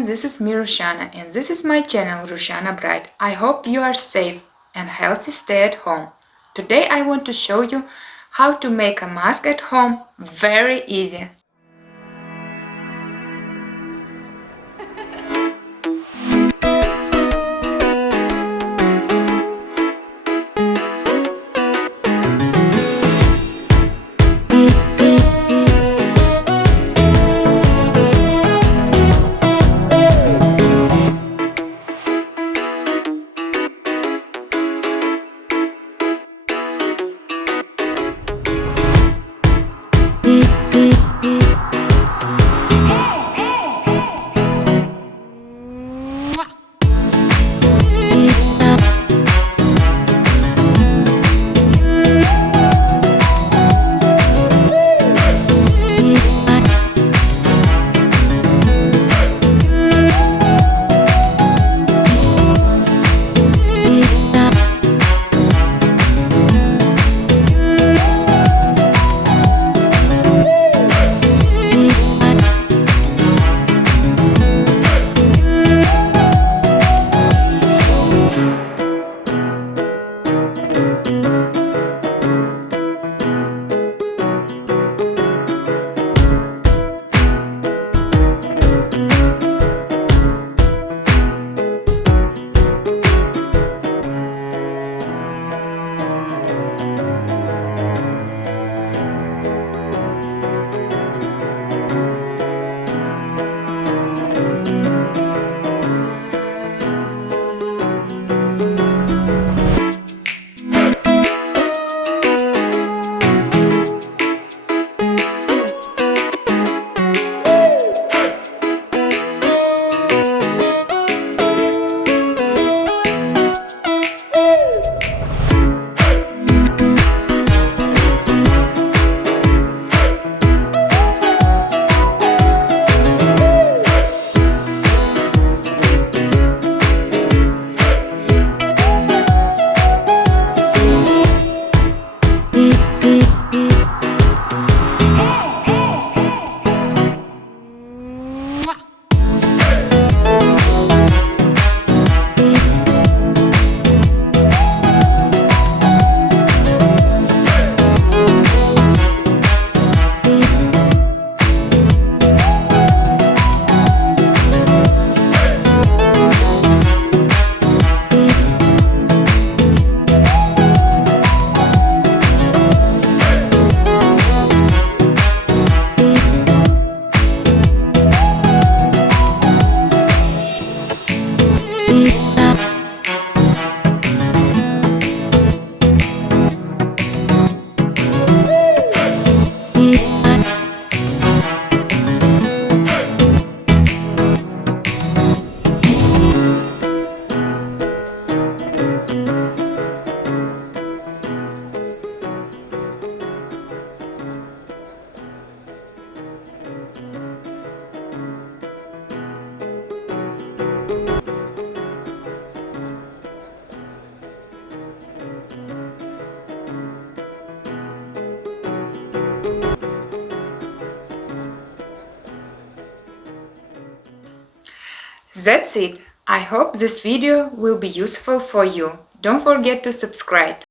friends, this is me Rushana and this is my channel Rushana Bright. I hope you are safe and healthy stay at home. Today I want to show you how to make a mask at home very easy. That's it. I hope this video will be useful for you. Don't forget to subscribe.